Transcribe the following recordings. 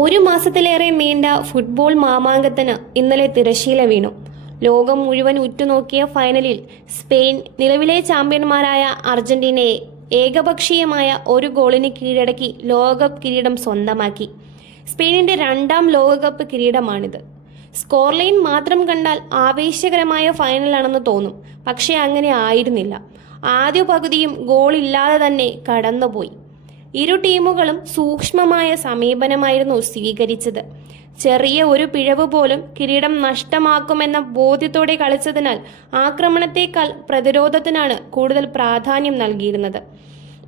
ഒരു മാസത്തിലേറെ നീണ്ട ഫുട്ബോൾ മാമാങ്കത്തിന് ഇന്നലെ തിരശ്ശീല വീണു. ലോകം മുഴുവൻ ഉറ്റുനോക്കിയ ഫൈനലിൽ സ്പെയിൻ നിലവിലെ ചാമ്പ്യന്മാരായ അർജന്റീനയെ ഏകപക്ഷീയമായ ഒരു ഗോളിന് കീഴടക്കി ലോകകപ്പ് കിരീടം സ്വന്തമാക്കി. സ്പെയിനിന്റെ രണ്ടാം ലോകകപ്പ് കിരീടമാണിത്. സ്കോർ ലൈൻ മാത്രം കണ്ടാൽ ആവേശകരമായ ഫൈനലാണെന്ന് തോന്നും. പക്ഷേ അങ്ങനെ ആയിരുന്നില്ല. ആദ്യ പകുതിയും ഗോളില്ലാതെ തന്നെ കടന്നുപോയി. ഇരു ടീമുകളും സൂക്ഷ്മമായ സമീപനമായിരുന്നു സ്വീകരിച്ചത്. ചെറിയ ഒരു പിഴവ് പോലും കിരീടം നഷ്ടമാക്കുമെന്ന ബോധ്യത്തോടെ കളിച്ചതിനാൽ ആക്രമണത്തേക്കാൾ പ്രതിരോധത്തിനാണ് കൂടുതൽ പ്രാധാന്യം നൽകിയിരുന്നത്.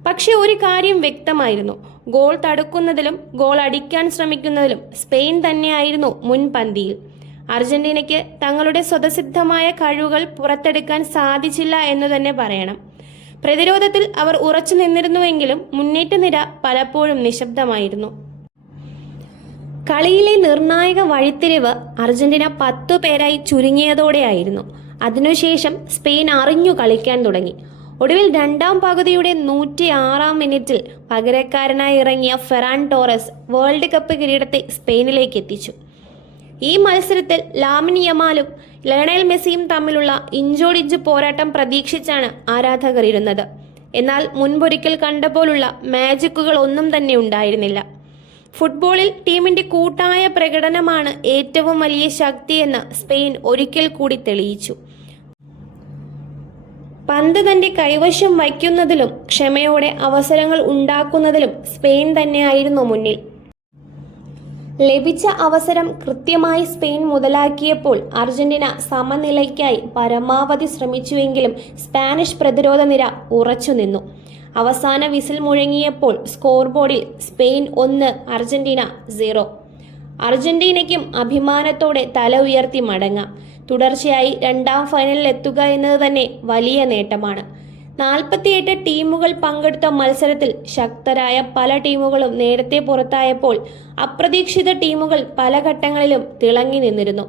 പക്ഷെ ഒരു കാര്യം വ്യക്തമായിരുന്നു, ഗോൾ തടുക്കുന്നതിലും ഗോൾ അടിക്കാൻ ശ്രമിക്കുന്നതിലും സ്പെയിൻ തന്നെയായിരുന്നു മുൻപന്തിയിൽ. അർജന്റീനയ്ക്ക് തങ്ങളുടെ സ്വതസിദ്ധമായ കഴിവുകൾ പുറത്തെടുക്കാൻ സാധിച്ചില്ല എന്ന് തന്നെ പറയണം. പ്രതിരോധത്തിൽ അവർ ഉറച്ചു നിന്നിരുന്നുവെങ്കിലും മുന്നേറ്റ നിര പലപ്പോഴും നിശബ്ദമായിരുന്നു. കളിയിലെ നിർണായക വഴിത്തിരിവ് അർജന്റീന 10 പേരായി ചുരുങ്ങിയതോടെയായിരുന്നു. അതിനുശേഷം സ്പെയിൻ അറിഞ്ഞു കളിക്കാൻ തുടങ്ങി. ഒടുവിൽ രണ്ടാം പകുതിയുടെ 106-ാം മിനിറ്റിൽ പകരക്കാരനായി ഇറങ്ങിയ ഫെറാൻ ടോറസ് വേൾഡ് കപ്പ് കിരീടത്തെ സ്പെയിനിലേക്ക് എത്തിച്ചു. ഈ മത്സരത്തിൽ ലാമിൻ യമാലും ലയണൽ മെസ്സിയും തമ്മിലുള്ള ഇഞ്ചോടിഞ്ച് പോരാട്ടം പ്രതീക്ഷിച്ചാണ് ആരാധകർ ഇരുന്നത്. എന്നാൽ മുൻപൊരിക്കൽ കണ്ട പോലുള്ള മാജിക്കുകൾ ഒന്നും തന്നെ ഉണ്ടായിരുന്നില്ല. ഫുട്ബോളിൽ ടീമിന്റെ കൂട്ടായ പ്രകടനമാണ് ഏറ്റവും വലിയ ശക്തിയെന്ന് സ്പെയിൻ ഒരിക്കൽ കൂടി തെളിയിച്ചു. പന്ത് തന്റെ കൈവശം വയ്ക്കുന്നതിലും ക്ഷമയോടെ അവസരങ്ങൾ ഉണ്ടാക്കുന്നതിലും സ്പെയിൻ തന്നെയായിരുന്നു മുന്നിൽ. ലഭിച്ച അവസരം കൃത്യമായി സ്പെയിൻ മുതലാക്കിയപ്പോൾ അർജന്റീന സമനിലയ്ക്കായി പരമാവധി ശ്രമിച്ചുവെങ്കിലും സ്പാനിഷ് പ്രതിരോധ നിര ഉറച്ചുനിന്നു. അവസാന വിസിൽ മുഴങ്ങിയപ്പോൾ സ്കോർ ബോർഡിൽ സ്പെയിൻ 1, അർജന്റീന 0. അർജന്റീനയ്ക്കും അഭിമാനത്തോടെ തല ഉയർത്തി മടങ്ങാം. തുടർച്ചയായി രണ്ടാം ഫൈനലിൽ എത്തുക എന്നത് തന്നെ വലിയ നേട്ടമാണ്. 48 ടീമുകൾ പങ്കെടുത്ത മത്സരത്തിൽ ശക്തരായ പല ടീമുകളും നേരത്തെ പുറത്തായപ്പോൾ അപ്രതീക്ഷിത ടീമുകൾ പല ഘട്ടങ്ങളിലും തിളങ്ങി നിന്നിരുന്നു.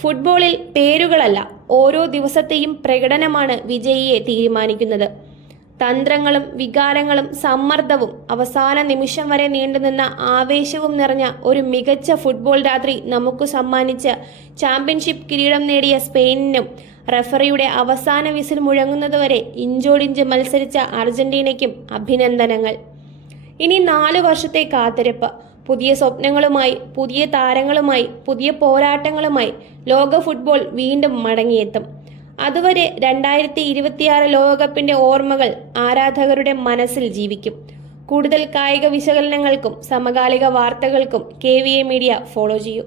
ഫുട്ബോളിൽ പേരുകളല്ല, ഓരോ ദിവസത്തെയും പ്രകടനമാണ് വിജയിയെ തീരുമാനിക്കുന്നത്. തന്ത്രങ്ങളും വികാരങ്ങളും സമ്മർദ്ദവും അവസാന നിമിഷം വരെ നീണ്ടുനിന്ന ആവേശവും നിറഞ്ഞ ഒരു മികച്ച ഫുട്ബോൾ രാത്രി നമുക്ക് സമ്മാനിച്ച ചാമ്പ്യൻഷിപ്പ് കിരീടം നേടിയ സ്പെയിനിനും റഫറിയുടെ അവസാന വിസിൽ മുഴങ്ങുന്നതുവരെ ഇഞ്ചോടിഞ്ച് മത്സരിച്ച അർജന്റീനയ്ക്കും അഭിനന്ദനങ്ങൾ. ഇനി 4 വർഷത്തെ കാത്തിരിപ്പ്. പുതിയ സ്വപ്നങ്ങളുമായി, പുതിയ താരങ്ങളുമായി, പുതിയ പോരാട്ടങ്ങളുമായി ലോക ഫുട്ബോൾ വീണ്ടും മടങ്ങിയെത്തും. അതുവരെ 2026 ലോകകപ്പിന്റെ ഓർമ്മകൾ ആരാധകരുടെ മനസ്സിൽ ജീവിക്കും. കൂടുതൽ കായിക വിശകലനങ്ങൾക്കും സമകാലിക വാർത്തകൾക്കും KVA മീഡിയ ഫോളോ ചെയ്യൂ.